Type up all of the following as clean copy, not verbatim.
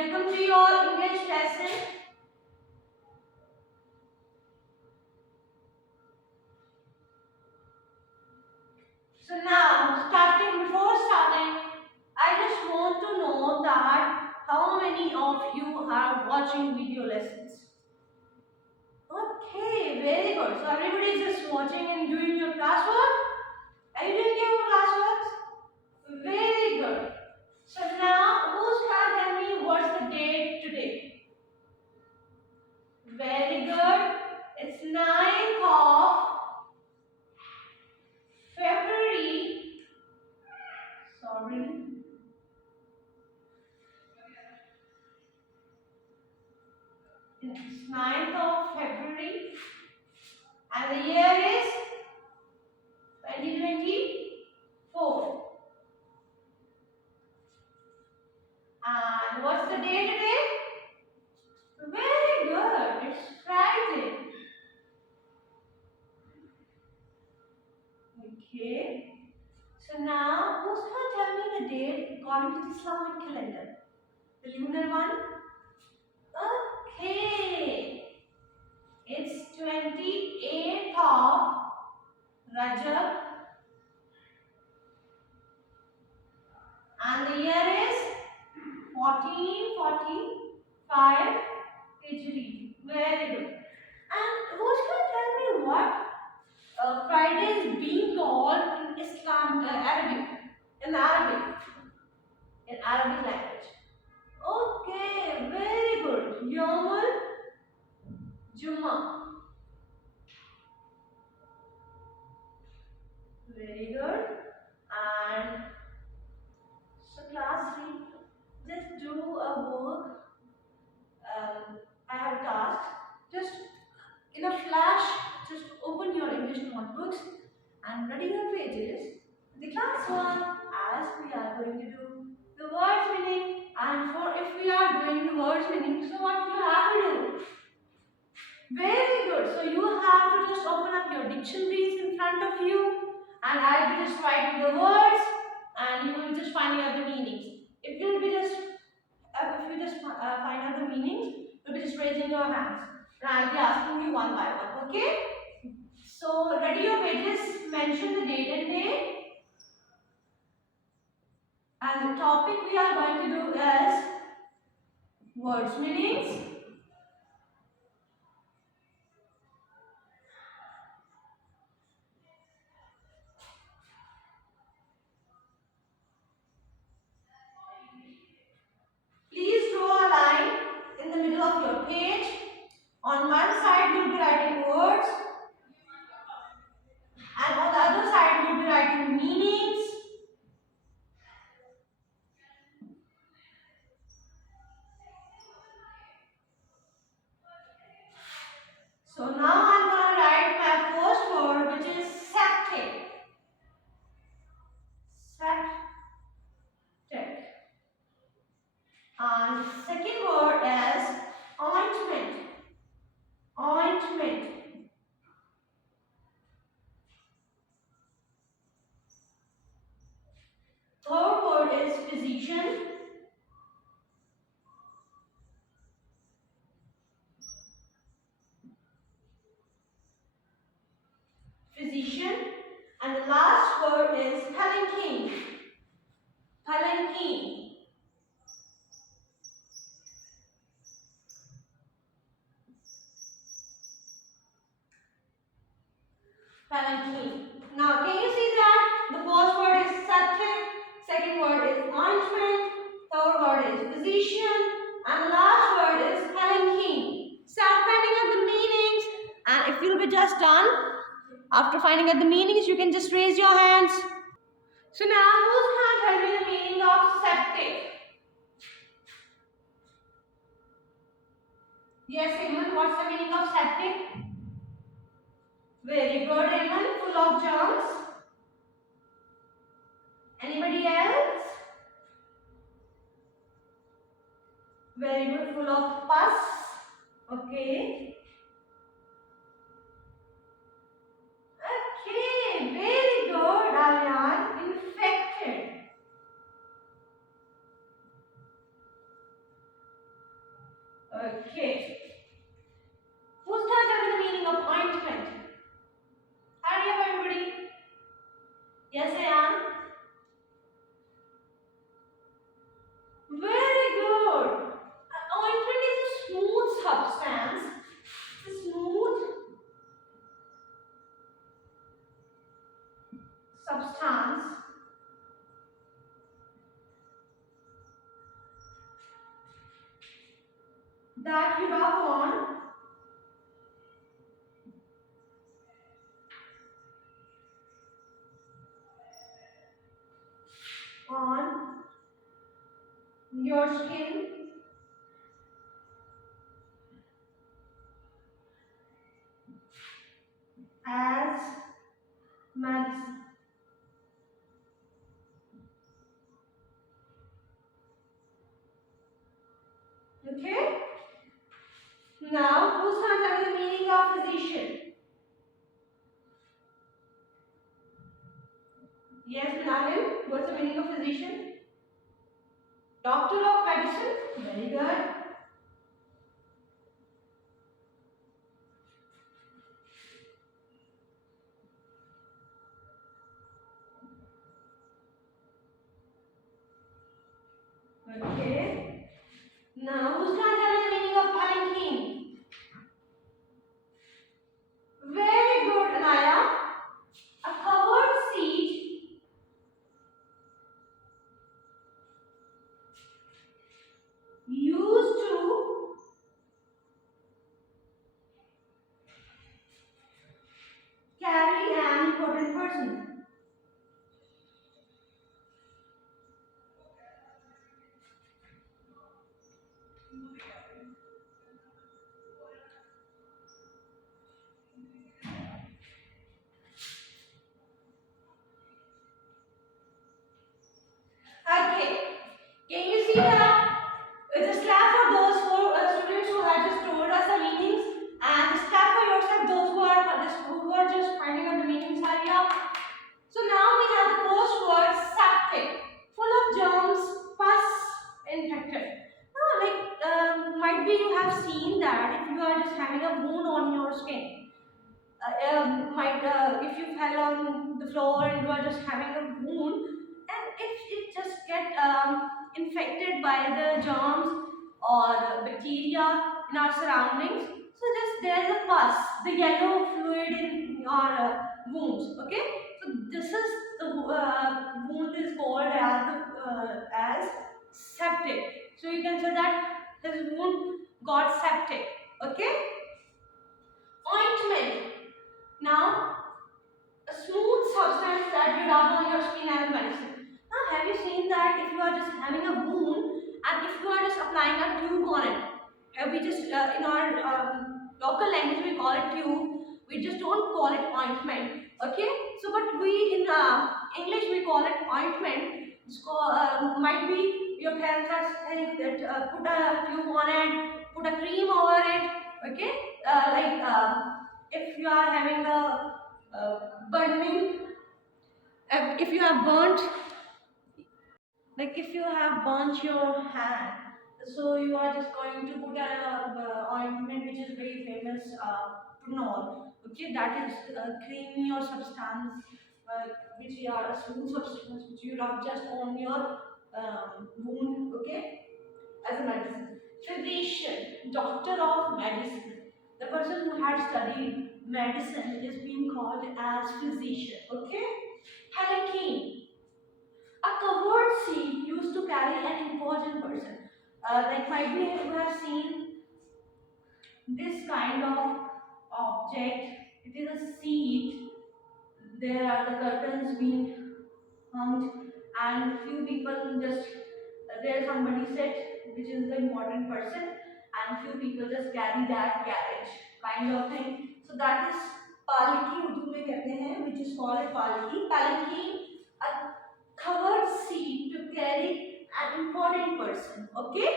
welcome to your English lesson. So now, before starting, I just want to know that how many of you are watching video lessons? Okay, very good. So everybody is just watching and doing your classwork? Are you doing your classwork? Very good. So now, who's going to tell me what's the date today? Very good. It's 9th of February. Sorry. It's 9th of February and the year is 2024. And what's the day today? Very good. It's Friday. Okay. So now, who's going to tell me the date according to the Islamic calendar? The lunar one? Okay. It's 28th of Rajab and the year is 1445 Hijri. Very good. And who's going to tell me what Friday is being called in Islam, Arabic, in Arabic language? Okay, very good. Yawmul Jummah. Very good. And so class 3, just do a work. I have tasked. Just in a flash, just open your English notebooks and ready your pages. The class 1, as we are going to do the words meaning, and for if we are doing the words meaning, so what you have to do? Very good. So you have to just open up your dictionaries in front of you, and I will just write the words, and you will just find out the meanings. If you find out the meanings, you'll be just raising your hands, and I'll be asking you one by one. Okay? So ready your pages. Mention the date and day, and the topic we are going to do is words meanings. Please draw a line in the middle of your page. On one side you will be writing words, and on the other side you will be writing meanings. So now I am going to write my first word, which is septic. Septic. And the second word is ointment. Ointment. Third word is physician. Physician. And the last word is palanquin. Palanquin. Palanquin. Now, can you see that? The first word is septic, second word is ointment, third word is physician, and the last word is palanquin. Start finding out the meanings, and if you'll be just done, after finding out the meanings, you can just raise your hands. So now, who's going to tell me the meaning of septic? Yes, Eamon, what's the meaning of septic? Very good, Eamon. Full of germs. Anybody else? Very good. Full of pus. Okay. Okay. Very good, Aryan. Infected. that you rub on your skin as medicine. Okay? Now, who's going to tell me the meaning of physician? Yes, Nahil. What's the meaning of physician? Doctor of medicine. Very good. Okay. Now, who's going to tell me the meaning of palanquin? Very good, Anaya. A covered seat used to carry an important person. Okay. Can you see that? Just clap for those four students who have just told us the meanings, and just clap for yourself those who are just finding out the meanings. Hurry up. So now we have the first word septic, full of germs, pus, infected. Now, might be you have seen that if you are just having a wound on your skin, if you fell on the floor and you are just having a wound, and if it just get infected by the germs or the bacteria in our surroundings, so just there is a pus, the yellow fluid in your wounds. Okay, so this is the wound is called as septic. So you can say that his wound got septic. Okay, ointment. Now, a smooth substance that you rub on your skin as medicine. Now, have you seen that if you are just having a wound and if you are just applying a tube on it, we just in our local language we call it tube. We just don't call it ointment. Okay, so but we in English we call it ointment. It's called, might be your parents are saying that put a tube on it, put a cream over it. Okay, if you are having a burning, if you have burnt, like if you have burnt your hand, so you are just going to put an ointment which is very famous, Pronol. Okay, that is creamy or substance, which are a smooth substance which you rub just on your wound. Okay, as a medicine. Physician, doctor of medicine. The person who had studied medicine is being called as physician. Okay? Palanquin, a covered seat used to carry an important person. Like might be you have seen this kind of object. It is a seat. There are the curtains being hung, and few people just there somebody sit, which is the important person, and few people just carry that carriage kind of thing. So that is palki urdu mein kehte hain, which is called palki. Palki, a covered seat to carry an important person. Okay,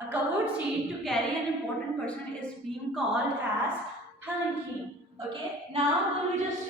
a covered seat to carry an important person is being called as palanquin. Okay, now we just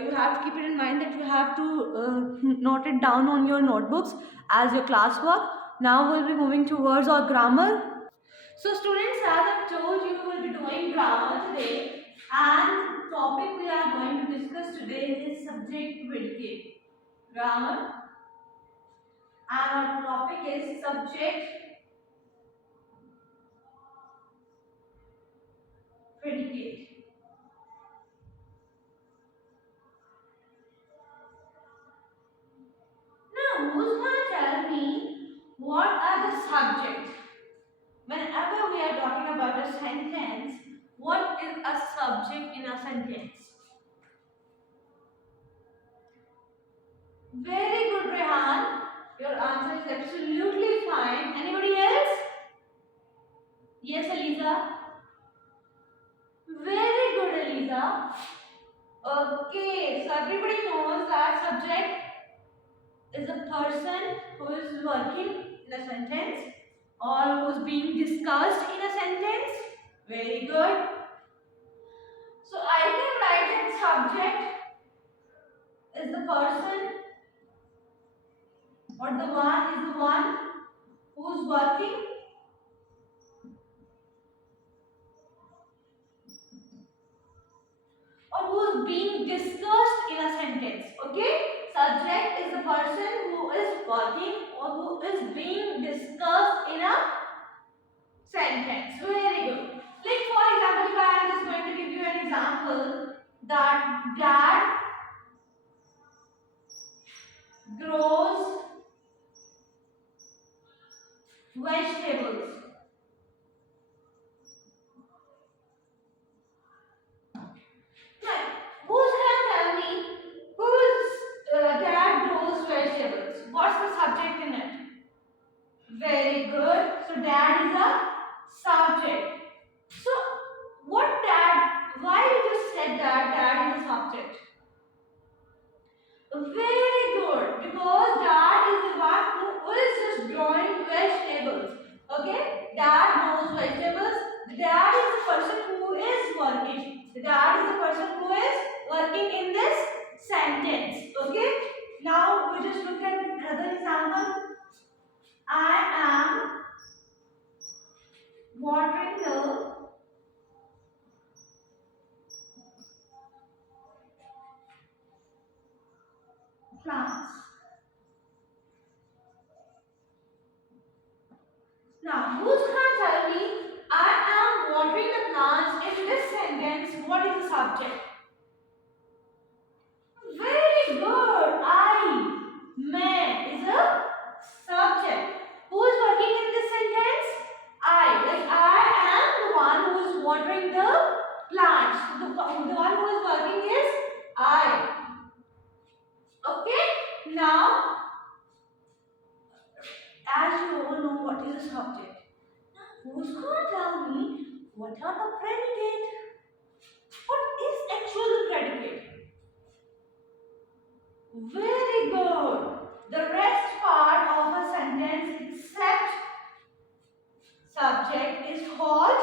you have to keep it in mind that you have to note it down on your notebooks as your classwork. Now we'll be moving towards our grammar. So students, as I've told you, will be doing grammar today, and the topic we are going to discuss today is subject predicate. Grammar, and our topic is subject predicate. Now, who's going to tell me what are the subjects? When we are talking about a sentence, what is a subject in a sentence? Very good, Rehan. Your answer is absolutely fine. Anybody else? Yes, Eliza. Very good, Eliza. Okay, so everybody knows that subject is a person who is working in a sentence or who is being discussed in a sentence. Very good. So I can write that subject is the person or the one who is working or who is being discussed in a sentence. Okay? Subject is the person who is working or who is being discussed in a sentence. Very good. Like for example, if I am just going to give you an example that dad grows vegetables. Right. Who's gonna tell me whose dad grows vegetables? What's the subject in it? Very good. So dad is a subject. So what dad? Why you just said that dad is a subject? Very good. Because dad is the one who is just growing vegetables. Okay? Dad grows vegetables. The dad is the person who is working. The dad is the person who is working in this sentence. Okay? Now we just look at another example. I am watering the plants. Now, who's going to tell me I am watering the plants in this sentence? What is the subject? Very good. I, man is a subject. Who is working in this sentence? I. Like I am the one who is watering the plants. The one who is working is I. Okay. Now, as you all know, what is a subject? Now, who's going to tell me what are the predicate? What is actual predicate? Very good. The rest part of a sentence except subject is called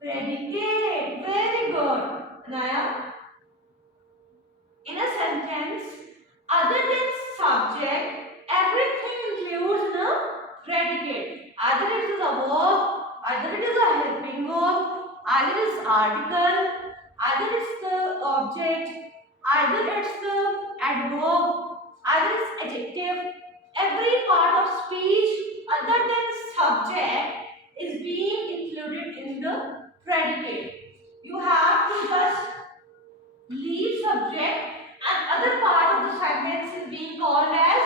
predicate. Very good. Naya, in a sentence, other than subject, everything includes the predicate. Either it is a verb, either it is a helping verb, either it is article, either it's the object, either it's the adverb, either it's adjective. Every part of speech other than subject is being included in the predicate. You have to just leave subject and other part of the sentence is being called as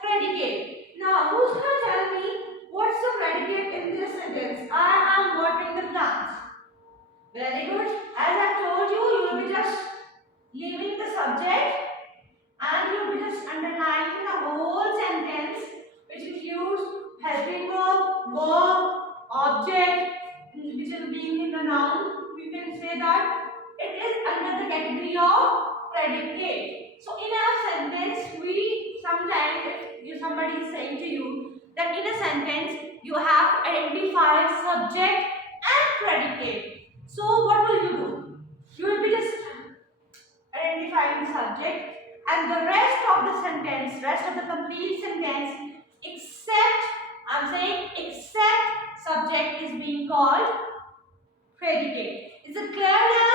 predicate. Now, who's going to tell me what's the predicate in this sentence? I am watering the plants. Very good. As I told you, you will be just leaving the subject and you will be just underlining the whole sentence, which includes helping verb, object, which is being in the noun. We can say that it is under the category of predicate. So in a sentence, we sometimes, if somebody is saying to you that in a sentence you have to identify subject and predicate. So what will you do? You will be just identifying the subject and the rest of the sentence, rest of the complete sentence, except, I'm saying except subject is being called predicate. Is it clear now?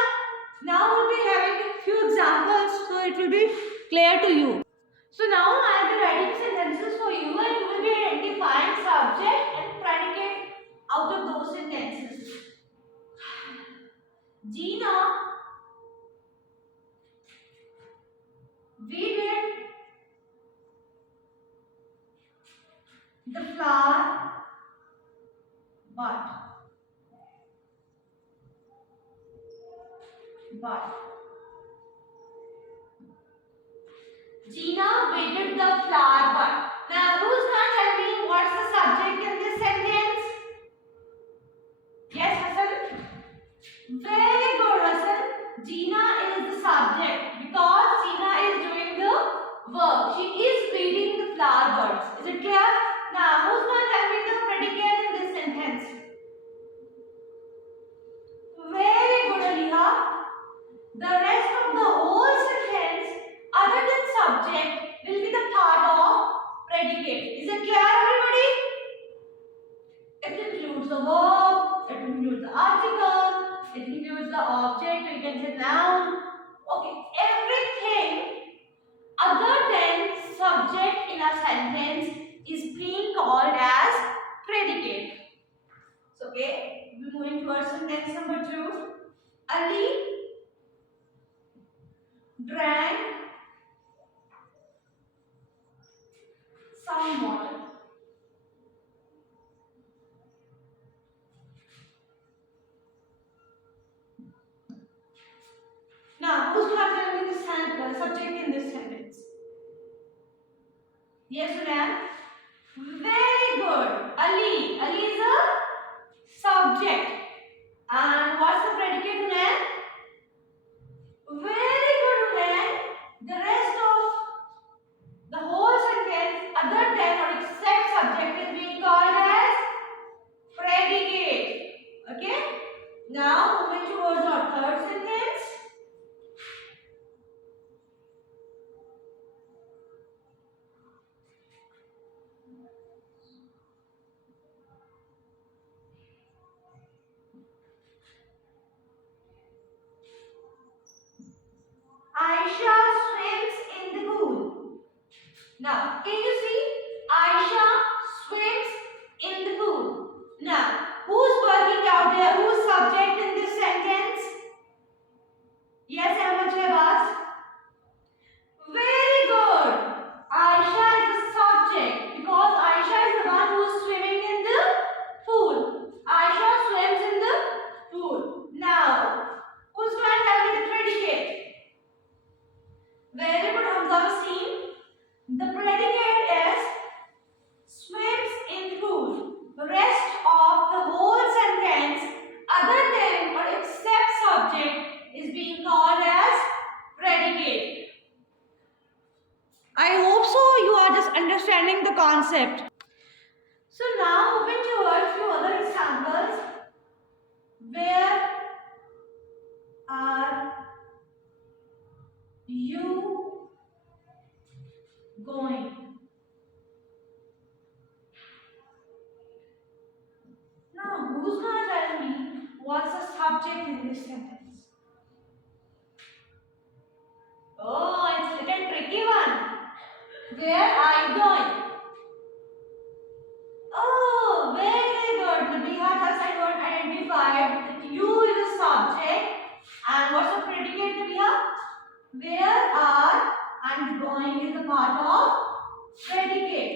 Now we'll be having a few examples so it will be clear to you. So now I will be writing sentences for you and you will be identifying subject and predicate out of those sentences. Gina weeded the flower but But Gina waited the flower but. Now who's gonna tell me what's the subject in this sentence? Yes, Hassan? Very good, Hassan. Gina is the subject because Gina is doing the work. She is feeding the flower birds. Is it clear? Now who's gonna tell me the predicate in this sentence? Very good, Aliha. The rest of the whole sentence other than subject will be the part of predicate. Is it clear, everybody? It includes the verb, it includes the article, it includes the object, or you can say noun. Okay, everything other than subject in a sentence is being called as predicate. So, okay, we're moving towards sentence number 2. Ali drank some water. Now, who's going to tell me the subject in this sentence? Yes, Sunan? Very good. Ali. Ali is a subject. And what's the predicate, Sunan? Very good, Sunan. The rest of the whole sentence, other than or except subject, is being called as predicate. Okay? Now, moving towards our third sentence. Aisha swims in the pool. Now, can you see? Aisha swims in the pool. Now, who's working out there? Who's subject in this sentence? Yes, Ahmed Shehbaz. Very good. Aisha is the subject because Aisha is the one who's swimming in the pool. Aisha swims in the pool. Now, who's going to tell me the predicate? Very good, Hamza Wasim. The predicate is swims in the pool. The rest of the whole sentence, other than or except subject, is being called as predicate. I hope so you are just understanding the concept. So now moving towards few other examples. Where are you going? Now, who's going to tell me what's the subject in this sentence? Oh, it's a little tricky one. Where are you going? Oh, very good. Nabiha has identified that you is a subject. And what's the predicate, Nabiha? Where are and going is a part of predicate.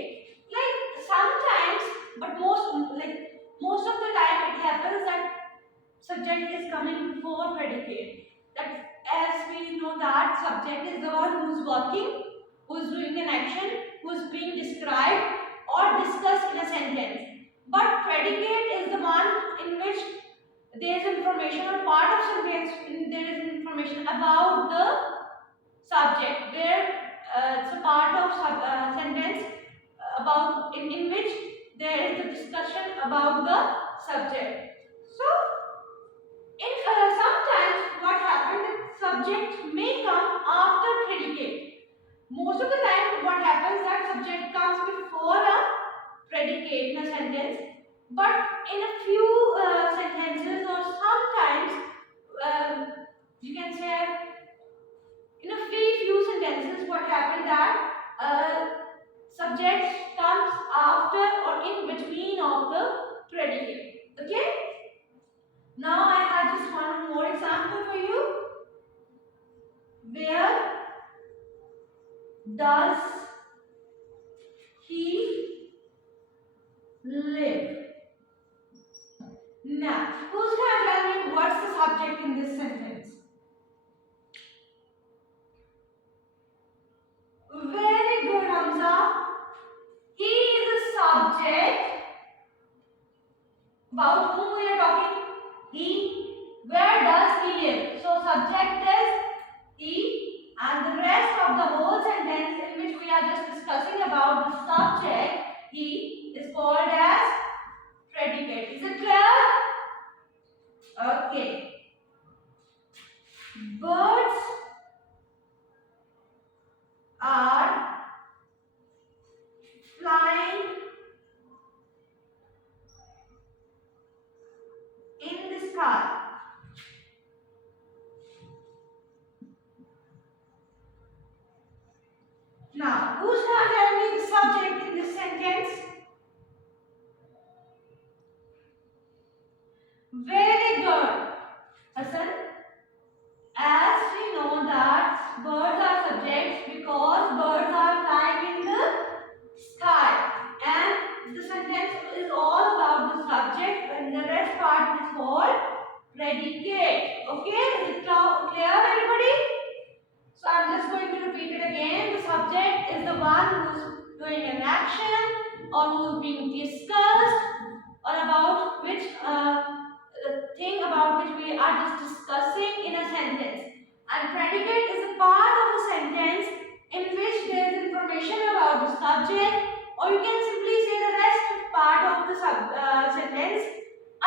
Like sometimes, but most of the time it happens that subject is coming before predicate. That as we know that subject is the one who's working, who's doing an action, who's being described or discussed in a sentence. But predicate is the one in which there is information or part of sentence there is information about the subject where it's a part of sentence about in which there is the discussion about the subject. So in sometimes what happens is subject may come after predicate. Most of the time what happens that subject comes before a predicate in a sentence, but in a few sentences or sometimes you can say in a few sentences what happens that subject comes after or in between of the predicate. Okay? Now I have just one more example for you. Where does he live? Now, who's going to tell me what's the subject in this sentence? About whom we are talking? He. Where does he live? So subject is he, and the rest of the whole sentence in which we are just discussing about the subject he is called as predicate. Is it clear? Okay. Birds are flying in the sky. Now, who's going to tell me the subject in this sentence? Very good. Hassan, as we know that birds are subjects because birds are flying in the sky, and the sentence is all about the subject and the rest part is called predicate. Okay, is it clear everybody? So I'm just going to repeat it again. The subject is the one who's doing an action or who's being discussed or about which thing about which we are just discussing in a sentence. And predicate is a part of a sentence in which there is information about the subject, or you can simply say the rest part of the sentence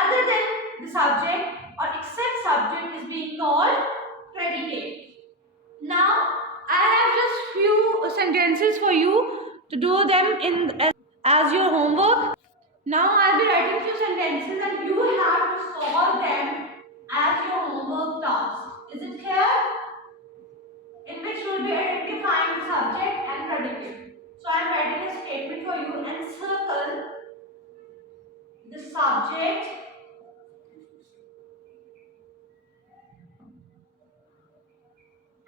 other than the subject or except subject is being called predicate. Now I have just few sentences for you to do them in as your homework. Now I'll be writing few sentences and you have to solve them as your homework task. Is it clear? In which you will be identifying the subject and predicate. So I am writing a statement for you and circle the subject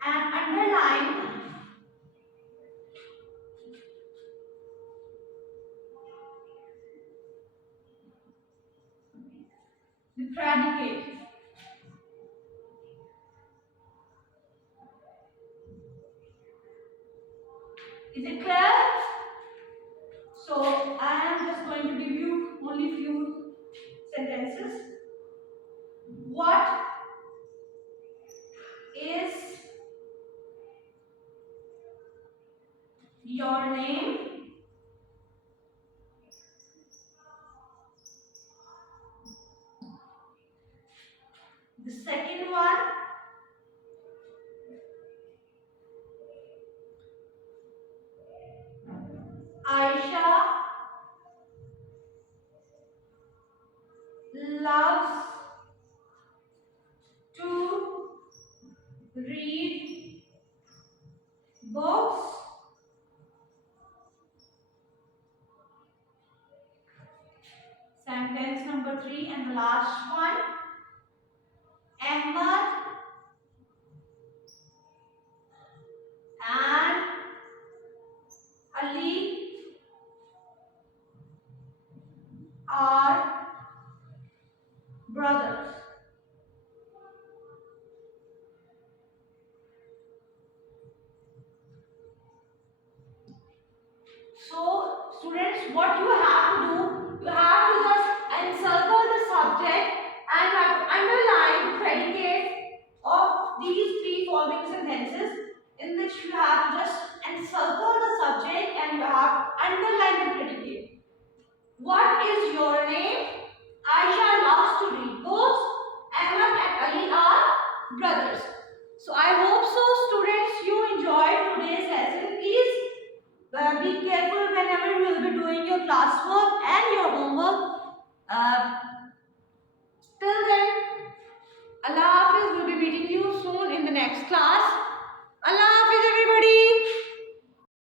and underline the predicate. Is it clear? So I am just going to give you only few sentences. What is your name? The second one, Aisha loves to read books. Sentence number 3 and the last one, Ahmad and Ali are brothers. So students, what you have to do, you have to just encircle the subject and have to underline the predicate of these three following sentences, in which you have to just encircle the subject and you have to underline the predicate. What is your name? Aisha loves to read books. Ahmad and Ali are brothers. So I hope so students you enjoyed today's lesson. Please be careful whenever you will be doing your classwork and your homework. Till then, Allah